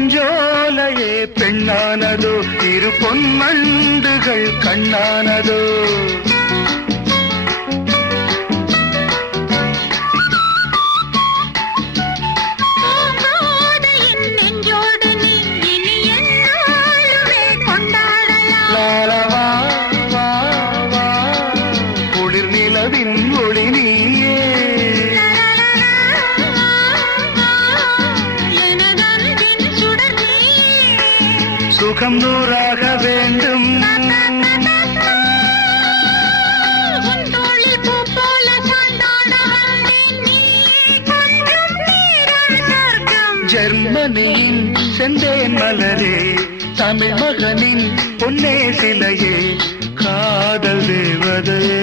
பூஞ்சோலையே பெண்ணானதோ இரு பொன்மண்டுகள் கண்ணானதோ. பூங்கோதையின் சுகம் நூறாக வேண்டும். ஜெர்மனியின் செந்தேன் மலரே தமிழ் மகனின் பொன்னே சிலையே காதல் தேவதையே